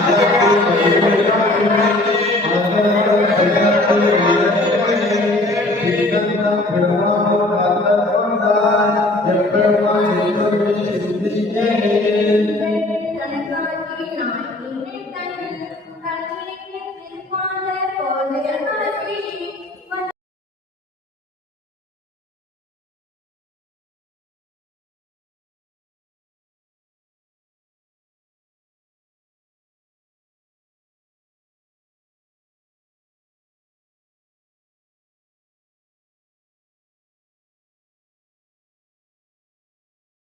Thank you.